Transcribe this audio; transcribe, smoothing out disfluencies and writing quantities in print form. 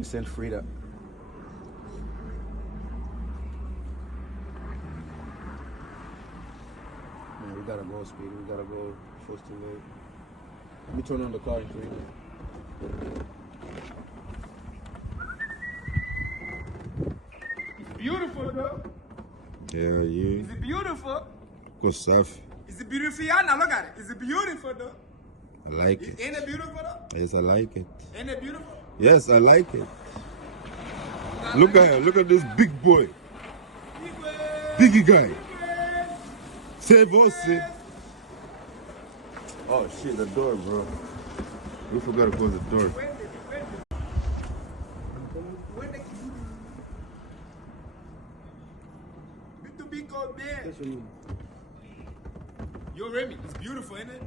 me send Frida. Man, we gotta go, Speedy. We gotta go. First too late. Let me turn on the car in 3 minutes. It's beautiful, though. Yeah, yeah. Is it beautiful? Good stuff. Is it beautiful? Yeah, now look at it. Is it beautiful, though? I like it. Ain't it beautiful, though? Yes, I like it. Ain't it beautiful? Yes, I like it. Look at him. Look at this big boy. Biggie guy. C'est você. Oh shit, the door, bro. We forgot to close the door. Yo, Remy, it's beautiful, ain't it?